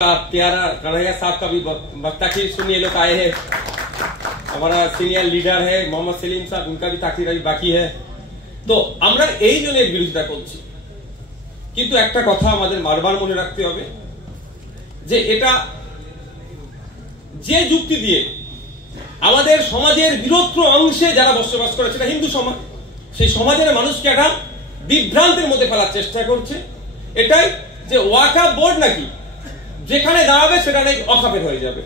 प्यारा कन्हैया साहब का भी ताकीर सुनिए लोग आए हैं। हमारा सीनियर लीडर है मोहम्मद सेलिम साहब, उनका भी ताकीर अभी बाकी है। तो আমরা এই জনের বিরোধিতা করছি, কিন্তু একটা কথা আমাদের বারবার মনে রাখতে হবে যে এটা যে যুক্তি দিয়ে আমাদের সমাজের বিরোধী অংশে যারা বসবাস করে সেটা হিন্দু সমাজ, সেই সমাজের মানুষকে একটা বিভ্রান্তের মধ্যে ফেলার চেষ্টা করছে। এটাই যে ওয়াকফ বোর্ড নাকি যেখানে দাঁড়াবে সেটা নাকি ওয়াকফের হয়ে যাবে।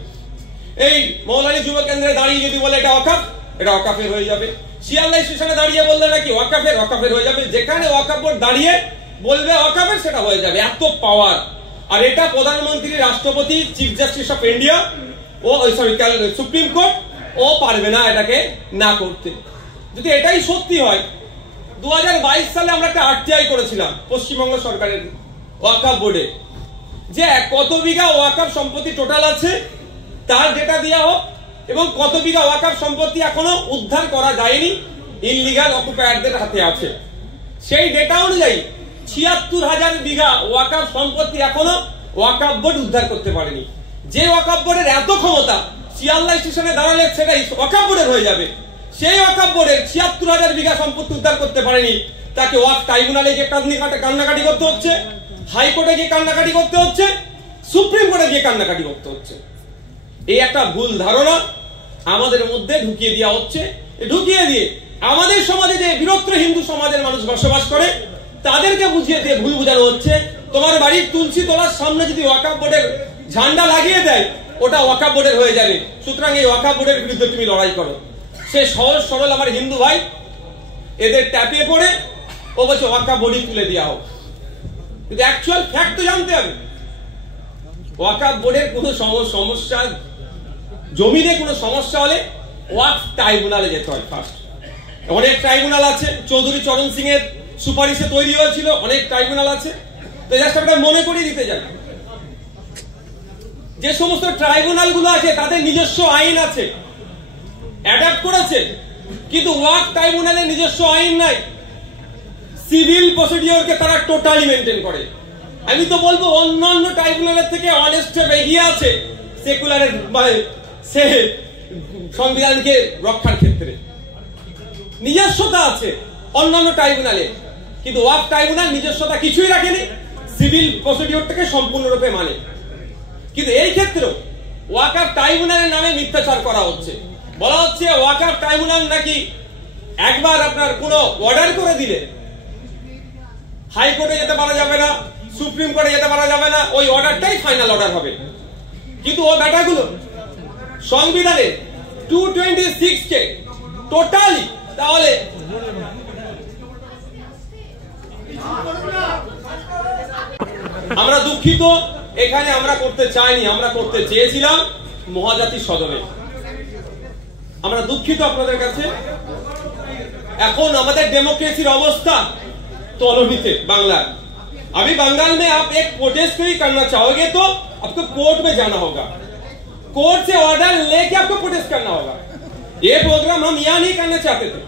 এই মৌলানী যুব কেন্দ্রে দাঁড়িয়ে যদি বলে এটা ওয়াকফ, এটা ওয়াকফের হয়ে যাবে। শিয়ালদা স্টেশনে দাঁড়িয়ে বললে নাকি ওয়াকফের হয়ে যাবে। যেখানে ওয়াকফ বোর্ড দাঁড়িয়ে বলবে ওয়াকফের সেটা হয়ে যাবে। এত পাওয়ার! আর এটা প্রধানমন্ত্রী, রাষ্ট্রপতি, চিফ জাস্টিস অফ ইন্ডিয়া ও সুপ্রিম কোর্ট ও পারবে না এটাকে না করতে। যদি এটাই সত্যি হয়, 2022 সালে আমরা একটা আরটিআই করেছিলাম পশ্চিমবঙ্গ সরকারের ওয়াকফ বোর্ডে, যে কত বিঘা ওয়াকফ সম্পত্তি টোটাল আছে তার ডেটা দেওয়া হোক এবং কত বিঘা ওয়াকফ সম্পত্তি এখনো উদ্ধার করা যায়নি, ইনলিগাল অকুপায়ারদের হাতে আছে। সেই ডেটা অনুযায়ী ৭৬,০০০ বিঘা ওয়াকফ সম্পত্তি এখনো ওয়াকফ বোর্ড উদ্ধার করতে পারেনি। যে ওয়াকফ বোর্ডের এত ক্ষমতা, শিয়ালদা স্টেশনে দাঁড়ালে সেটাই ওয়াকফ বোর্ডের হয়ে যাবে, সেই ওয়াকফ বোর্ডের ৭৬,০০০ বিঘা সম্পত্তি উদ্ধার করতে পারেনি, তাকে ওয়াকফ ট্রাইব্যুনালে গিয়ে কান্নাকাটি করতে হচ্ছে, হাইকোর্টে গিয়ে কান্নাকাটি করতে হচ্ছে, সুপ্রিম কোর্টে গিয়ে কান্নাকাটি করতে হচ্ছে। এই একটা ভুল ধারণা আমাদের মধ্যে ঢুকিয়ে দেওয়া হচ্ছে। ঢুকিয়ে দিয়ে আমাদের সমাজে যে বিরোধী হিন্দু সমাজের মানুষ বসবাস করে তাদেরকে বুঝিয়ে দিয়ে ভুল বোঝানো হচ্ছে। তোমার বাড়ির তুলসী তলার সামনে যদি ওয়াকফ বোর্ডের ঝান্ডা লাগিয়ে দেয় ওটা ওয়াকফ বোর্ডের হয়ে যাবে, সুতরাং এই ওয়াকফ বোর্ডের বিরুদ্ধে তুমি লড়াই করো। সে সহজ সরল আমার হিন্দু ভাই এদের ট্যাপে পড়ে ও বলছে ওয়াকফ বোর্ডই তুলে দেওয়া হোক, কিন্তু অ্যাকচুয়াল ফ্যাক্ট তো জানতে হবে। ওয়াকফ বোর্ডের কোনো সমস্যা, জমিতে কোনো সমস্যা হলে ওয়াকফ ট্রাইব্যুনালে যেতে হয় ফার্স্ট। অনেক ট্রাইব্যুনাল আছে, চৌধুরী চরণ সিং এর সুপারিশে তৈরি হয়েছিল, অনেক ট্রাইব্যুনাল আছে। তো জাস্ট আমরা মনে করিয়ে দিতে চাই, যে সমস্ত ট্রাইব্যুনাল গুলো আছে তাদের নিজস্ব আইন আছে, অ্যাডাপ্ট করেছে, কিন্তু ওয়াকফ ট্রাইব্যুনালের নিজস্ব আইন নাই। সিভিল প্রসিডিওরকে তারা টোটালি মেনটেন করে। আমি তো বলবো অন্যান্য ট্রাইব্যুনালের থেকে অনেক স্টেপ এগিয়ে আছে সেকুলারের সে সংবিধানকে রক্ষার ক্ষেত্রে নিজস্বতা আছে অন্যান্য ট্রাইব্যুনালে, কিন্তু ওয়াকফ ট্রাইব্যুনাল নিজস্বতা কিছুই রাখেনি, সিভিল প্রসিডিওরটাকে সম্পূর্ণরূপে মানে। কিন্তু এই ক্ষেত্রে ওয়াকফ ট্রাইব্যুনালের নামে মিথ্যাচার করা হচ্ছে। বলা হচ্ছে ওয়াকফ ট্রাইব্যুনাল নাকি একবার আপনার কোনো অর্ডার করে দিলে হাইকোর্টে যেতে পারা যাবে না, সুপ্রিম কোর্টে যেতে পারা যাবে না, ওই অর্ডারটাই ফাইনাল অর্ডার হবে। কিন্তু ও ব্যাটাগুলো সংবিধানে 226 কে টোটালি, তাহলে আমরা দুঃখিত, এখানে আমরা করতে চাইনি, আমরা করতে চেয়েছিলাম মহাজাতি সদনে। আমরা দুঃখিত আপনাদের কাছে। এখন আমাদের डेमोक्रेसी अवस्था तौलनीते बांग्ला। अभी बंगाल में आप एक प्रोटेस्ट भी करना चाहोगे तो आपको कोर्ट में जाना होगा, कोर्ट से ऑर्डर लेके आपको प्रोटेस्ट करना होगा। ये प्रोग्राम हम यहाँ नहीं करना चाहते थे।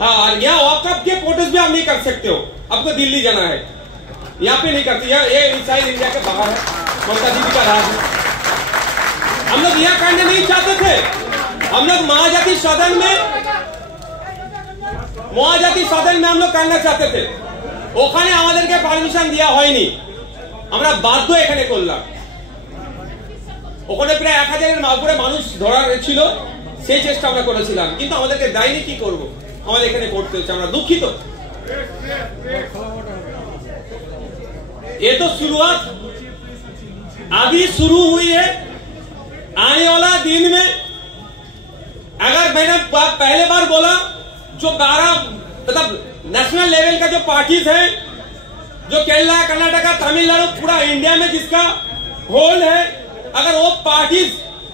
हाँ, यहाँ वॉकअप के प्रोटेस्ट भी आप नहीं कर सकते हो, आपको दिल्ली जाना है, यहाँ पे नहीं करते। ये इनसाइड इंडिया के बाहर है, ममता दीदी का राज है। हम लोग यहाँ करने नहीं चाहते थे। हम लोग महाजाति सदन में हम लोग करना चाहते थे, ওখানে আমাদেরকে পারমিশন দেওয়া হয়নি, আমরা বাধ্য এখানে করলাম। ওখানে প্রায় 1000-এর উপরে মানুষ ধরার ছিল, সেই চেষ্টা আমরা করেছিলাম, কিন্তু আমাদেরকে দেয়নি। কি করব, আমাদের এখানে করতে হচ্ছে, আমরা দুঃখিত। ये तो शुरुआत अभी शुरू हुई है। आने वाला दिन में अगर मैंने पहले बार बोला, जो 12 मतलब नेशनल लेवल का जो पार्टीज है, जो केरला, कर्नाटका, तमिलनाडु, पूरा इंडिया में जिसका होल्ड है, अगर वो पार्टीज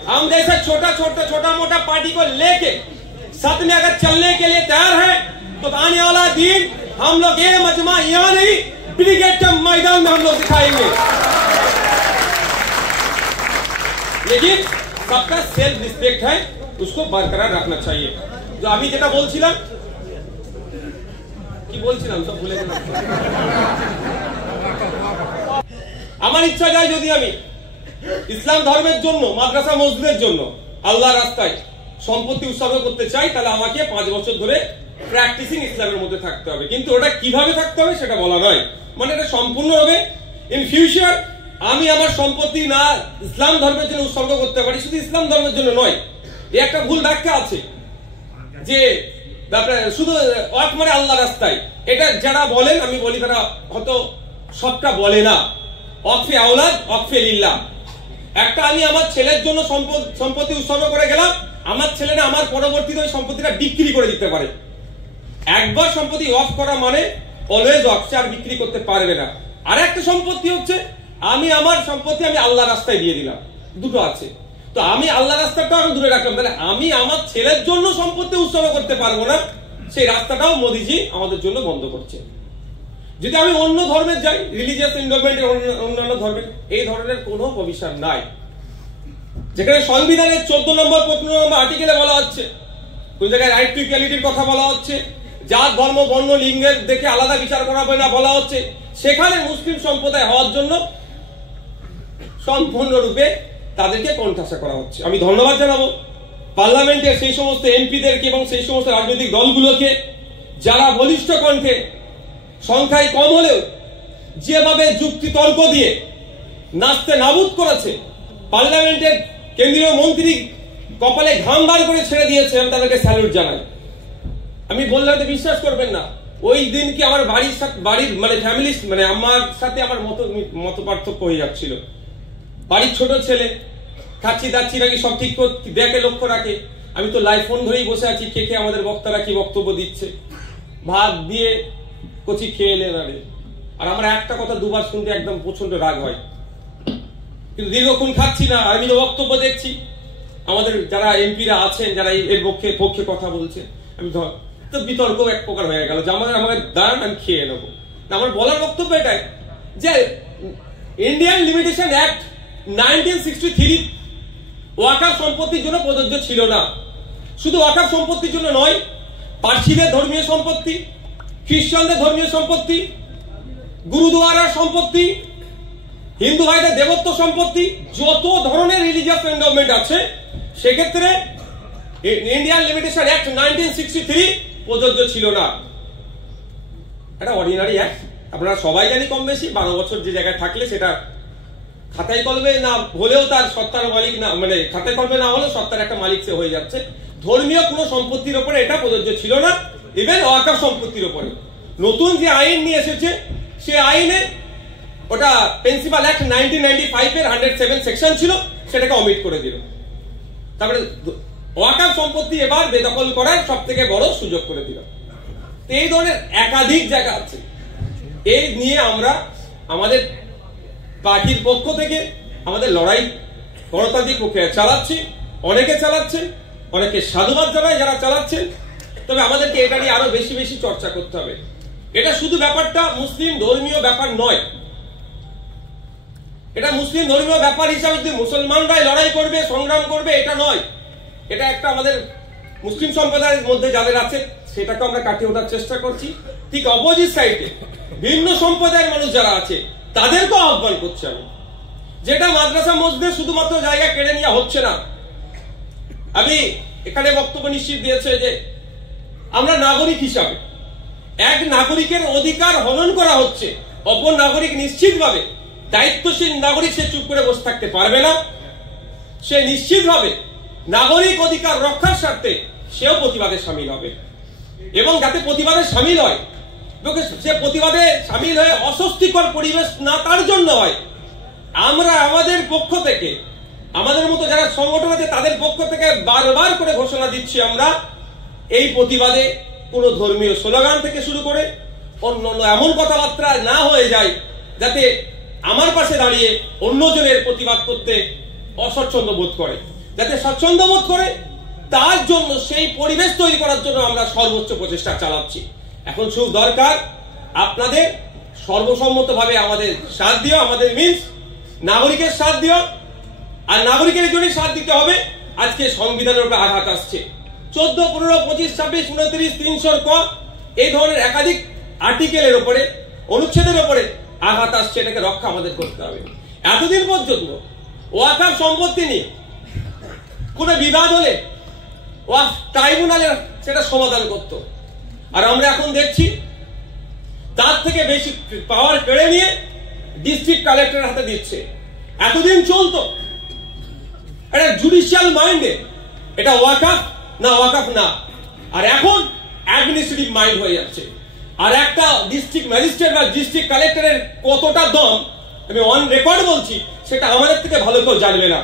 हम जैसे छोटा मोटा पार्टी को लेके साथ में अगर चलने के लिए तैयार है, तो आने वाला दिन हम लोग ये मजमा यहाँ नहीं, ब्रिगेड के मैदान में हम लोग दिखाएंगे। लेकिन सबका सेल्फ रिस्पेक्ट है, उसको बरकरार रखना चाहिए। जो अभी যেটা বলছিলাম, কি বলছিলাম সব ভুলে গেলাম। আমার ইচ্ছা যায় যদি আমি ইসলাম ধর্মের জন্য, মাদ্রাসা মসজিদের জন্য, আল্লাহর রাস্তায় সম্পত্তি উৎসর্গ করতে চাই, তাহলে আমাকে 5 বছর ধরে প্র্যাকটিসিং ইসলামের মধ্যে থাকতে হবে। কিন্তু ওটা কিভাবে থাকতে হবে সেটা বলা নয়, মানে এটা সম্পূর্ণভাবে ইন ফিউচার আমি আমার সম্পত্তি না ইসলাম ধর্মের জন্য উৎসর্গ করতে পারি, শুধু ইসলাম ধর্মের জন্য নয়। এই একটা ভুল ব্যাখ্যা আছে যে শুধু ওয়াকফ মানে আল্লাহ রাস্তায়, এটা যারা বলেন আমি বলি তারা হয়তো সবটা বলে না। ওয়াকফে আওলাদ, ওয়াকফে লিল্লাহ। একটা আমি আমার ছেলের জন্য সম্পত্তি উৎসর্গ করে গেলাম, আমার ছেলেরা আমার পরবর্তীতে ওই সম্পত্তিটা বিক্রি করে দিতে পারে। একবার সম্পত্তি ওয়াকফ করা মানে অলওয়েজ ওয়াকফ, আর বিক্রি করতে পারবে না। আর একটা সম্পত্তি হচ্ছে আমি আমার সম্পত্তি আমি আল্লাহ রাস্তায় দিয়ে দিলাম, দুটো আছে। তো আমি আল্লাহ রাস্তাটা আমি দূরে রাখলাম, তাহলে আমি আমার ছেলের জন্য সম্পত্তি উৎসর্গ করতে পারবো না, সেই রাস্তাটাও মোদিজি আমাদের জন্য বন্ধ করছে। যদি আমি অন্য ধর্মের যাই, রিলিজিয়াস এন্ডোমেন্টের অন্যান্য ধর্মের, এই ধরনের কোনো প্রভিশন নাই। যেখানে সংবিধানের 14 নম্বর 15 নম্বর আর্টিকেলে বলা হচ্ছে, কোন জায়গায় রাইট টু ইকুয়ালিটির কথা বলা হচ্ছে, জাত ধর্ম বর্ণ লিঙ্গের দেখে আলাদা বিচার করা হবে না বলা হচ্ছে, সেখানে মুসলিম সম্প্রদায় হওয়ার জন্য সম্পূর্ণরূপে তাদেরকে কণ্ঠাসা করা হচ্ছে। আমি ধন্যবাদ জানাবো পার্লামেন্টের সেই সমস্ত এমপিদেরকে এবং সেই সমস্ত রাজনৈতিক দলগুলোকে যারা বলিষ্ঠ কণ্ঠে, সংখ্যায় কম হলেও যেভাবে যুক্তি তর্ক দিয়ে নাচতে নাবুদ করেছে, পার্লামেন্টের কেন্দ্রীয় মন্ত্রী কপালে ঘাম বার করে ছেড়ে দিয়েছে, আমি তাদেরকে স্যালুট জানাই। আমি বললে হয়তো বিশ্বাস করবেন না, ওই দিন কি আমার বাড়ির মানে ফ্যামিলি মানে আমার সাথে আমার মত পার্থক্য হয়ে যাচ্ছিল। বাড়ির ছোট ছেলে খাচ্ছি দাচ্ছি নাকি সব ঠিক দেখে লক্ষ্য রাখে, আমি তো লাইভ ফোন ধরেই বসে আছি, কে আমাদের বক্তারা কি বক্তব্য দিচ্ছে, ভাত দিয়ে কচি খেয়ে এলেন আরে। আর আমার একটা কথা দুবার শুনতে একদম প্রচন্ড রাগ হয়, কিন্তু দীর্ঘক্ষণ খাচ্ছি না, আমি তো বক্তব্য দেখছি, আমাদের যারা এমপিরা আছেন যারা এর পক্ষে কথা বলছে, আমি তো বিতর্ক এক প্রকার হয়ে গেল যে আমাকে দাঁড়ান আমি খেয়ে নেবো। আমার বলার বক্তব্য এটাই যে ইন্ডিয়ান লিমিটেশন অ্যাক্ট 1963 ওয়াকফ সম্পত্তির জন্য প্রযোজ্য ছিল না। শুধু ওয়াকফ সম্পত্তির জন্য নয়, পার্সিদের ধর্মীয় সম্পত্তি, খ্রিস্টানদের ধর্মীয় সম্পত্তি, গুরুদুয়ারার সম্পত্তি, হিন্দু ভাইদের দেবত্ব সম্পত্তি, যত ধরনের রিলিজিয়াস এন্ডোমেন্ট আছে সেক্ষেত্রে ইন্ডিয়ান লিমিটেশন অ্যাক্ট 1963 প্রযোজ্য ছিল না। এটা অর্ডিনারি অ্যাক্ট, আপনারা সবাই জানি কম বেশি। 12 বছর যে জায়গায় থাকলে সেটা খাতায় কলমে না হলেও তার সত্তার মালিক না, মানে খাতায় কলমে না হলেও সত্তার একটা মালিক সে হয়ে যাচ্ছে। ধর্মীয় কোনো সম্পত্তির উপরে এটা প্রযোজ্য ছিল না, ইভেন ওয়াকফ সম্পত্তির উপরে। নতুন যে আইন নিয়ে এসেছে সে আইনে ওটা প্রিন্সিপাল অ্যাক্ট 1995 এর 107 সেকশন ছিল, সেটাকে অমিট করে দিল। তারপরে ওয়াকফ সম্পত্তি এবার বেদখল করার সব থেকে বড় সুযোগ করে দিল। এই ধরনের একাধিক জায়গা আছে। এই নিয়ে আমরা আমাদের পার্টির পক্ষ থেকে আমাদের লড়াই গণতান্ত্রিক প্রক্রিয়া চালাচ্ছি, অনেকে চালাচ্ছেন, অনেকে সাধুবাদ জানায় যারা চালাচ্ছেন। তবে আমাদেরকে এটা নিয়ে আরো বেশি বেশি চর্চা করতে হবে। এটা শুধু ব্যাপারটা মুসলিম ধর্মীয় ব্যাপার নয়, এটা মুসলিম ধর্মীয় ব্যাপার হিসাবে যদি মুসলমানরাই লড়াই করবে সংগ্রাম করবে এটা নয়, এটা একটা আমাদের মুসলিম সম্প্রদায়ের মধ্যে যাদের আছে সেটাকে আমরা কাটিয়ে ওঠার চেষ্টা করছি। ঠিক অপোজিট সাইডে ভিন্ন সম্প্রদায়ের মানুষ যারা আছে তাদেরকেও আহ্বান করছি আমি, যেটা মাদ্রাসা মসজিদে শুধুমাত্র জায়গা কেড়ে নেওয়া হচ্ছে না। আমি এখানে বক্তব্য নিশ্চিত দিয়েছে যে আমরা নাগরিক হিসাবে এক নাগরিকের অধিকার হনন করা হচ্ছে, অপর নাগরিক নিশ্চিতভাবে দায়িত্বশীল নাগরিক সে চুপ করে বসে থাকতে পারবে না, সে নিশ্চিতভাবে নাগরিক অধিকার রক্ষার স্বার্থে সেও প্রতিবাদে সামিল হবে। এবং যাতে প্রতিবাদে সামিল হয়, সে প্রতিবাদে সামিল হয়ে অস্বস্তিকর পরিবেশ না তার জন্য হয়, আমরা আমাদের পক্ষ থেকে, আমাদের মতো যারা সংগঠন আছে তাদের পক্ষ থেকে বারবার করে ঘোষণা দিচ্ছি, আমরা এই প্রতিবাদে কোন ধর্মীয় স্লোগান থেকে শুরু করে অন্যান্য এমন কথাবার্তা না হয়ে যায় যাতে আমার পাশে দাঁড়িয়ে অন্যজনের প্রতিবাদ করতে অস্বচ্ছন্দ বোধ করে, যাতে স্বচ্ছন্দ বোধ করে তার জন্য সেই পরিবেশ তৈরি করার জন্য আমরা সর্বোচ্চ প্রচেষ্টা চালাচ্ছি। এখন শুধু দরকার আপনাদের সর্বসম্মতভাবে আমাদের সাথ দিও, আমাদের মিন্স নাগরিকের সাথ দিও। আর নাগরিকের জন্য সাথ দিতে হবে। আজকে সংবিধানের উপরে আঘাত আসছে, 14, 15, 25, 26, 29, 300 ক এই ধরনের একাধিক আর্টিকেলের উপরে, অনুচ্ছেদের উপরে আঘাত আসছে, এটাকে রক্ষা আমাদের করতে হবে। এতদিন পর্যন্ত ওয়াকফ সম্পত্তি নিয়ে কোনো বিবাদ হলে ওয়াকফ ট্রাইব্যুনালে সেটা সমাধান করত। আর আমরা এখন দেখছি তার থেকে বেশি পাওয়ার কেড়ে নিয়ে ডিস্ট্রিক্ট কালেক্টরের হাতে দিচ্ছে। এতদিন চলতো এটা জুডিশিয়াল মাইন্ডে, এটা ওয়াকফ না ওয়াকফ না, আর এখন অ্যাডমিনিস্ট্রেটিভ মাইন্ড হয়ে যাচ্ছে। আর একটা ডিস্ট্রিক্ট ম্যাজিস্ট্রেট বা ডিস্ট্রিক্ট কালেক্টরের কতটা দম আমি অন রেকর্ড বলছি, সেটা আমাদের থেকে ভালো কেউ জানবে না।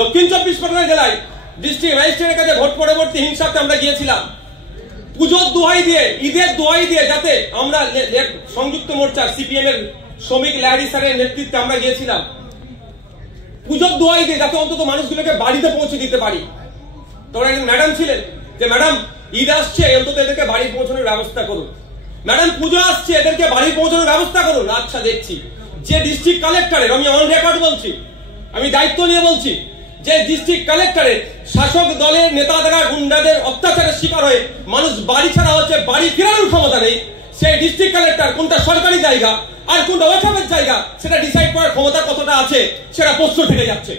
দক্ষিণ 24 পরগনা জেলায় ডিস্ট্রিক্ট ম্যাজিস্ট্রেটের কাছে ভোট পরবর্তী হিংসাতে আমরা গিয়েছিলাম, পুজোর দোহাই দিয়ে, ঈদের দোহাই দিয়ে, যাতে আমরা সংযুক্ত মোর্চা সিপিএম এর শ্রমিক লাহিড়ী স্যারের নেতৃত্বে আমরা গিয়েছিলাম, পুজোর দোহাই দিয়ে যাতে অন্তত মানুষগুলোকে বাড়িতে পৌঁছে দিতে পারি। তখন একজন ম্যাডাম ছিলেন যে ম্যাডাম ঈদ আসছে, অন্তত এদেরকে বাড়ি পৌঁছানোর ব্যবস্থা করুন, ম্যাডাম পুজো আসছে, এদেরকে বাড়ি পৌঁছানোর ব্যবস্থা করুন। আচ্ছা দেখছি যে ডিস্ট্রিক্ট কালেক্টরের, আমি অন রেকর্ড বলছি, আমি দায়িত্ব নিয়ে বলছি, যে ডিস্ট্রিক্ট কালেক্টরের শাসক দলের নেতাদের গুন্ডাদের অত্যাচারের শিকার হয়ে মানুষ বাড়ি ছাড়া হচ্ছে, বাড়ি ফেরানোর ক্ষমতা নেই, সেই ডিস্ট্রিক্ট কালেক্টর কোনটা সরকারি জায়গা আর কোনটা ওয়াকফের জায়গা সেটা ডিসাইড করার ক্ষমতা কতটা আছে, সেটা প্রশ্ন থেকে যাচ্ছে।